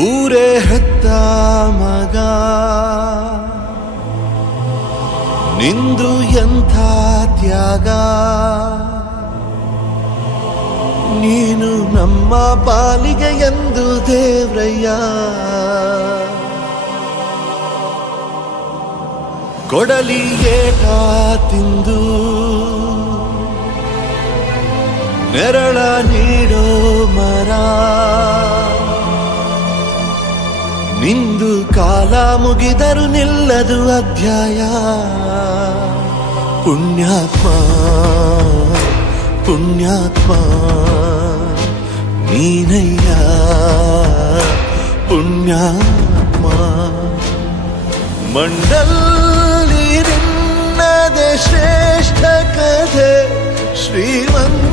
ಊರೇ ಹೆತ್ತ ಮಗ ನಿಂದು ಎಂಥ ತ್ಯಾಗ, ನೀನು ನಮ್ಮ ಪಾಲಿಗೆ ಎಂದು ದೇವ್ರಯ್ಯ. ಕೊಡಲಿ ಏಟ ತಿಂದು ನೆರಳ ನೀಡೋ ಮರ, ನಿಂದು ಕಾಲ ಮುಗಿದರು ನಿಲ್ಲದು ಅಧ್ಯಾಯ. ಪುಣ್ಯಾತ್ಮ ಪುಣ್ಯಾತ್ಮ ನೀನಯ್ಯ ಪುಣ್ಯಾತ್ಮ. ಮಂಡಲ್ಲಿ ನಿನ್ನದೆ ಶ್ರೇಷ್ಠ ಕಥೆ ಶ್ರೀಮಂತ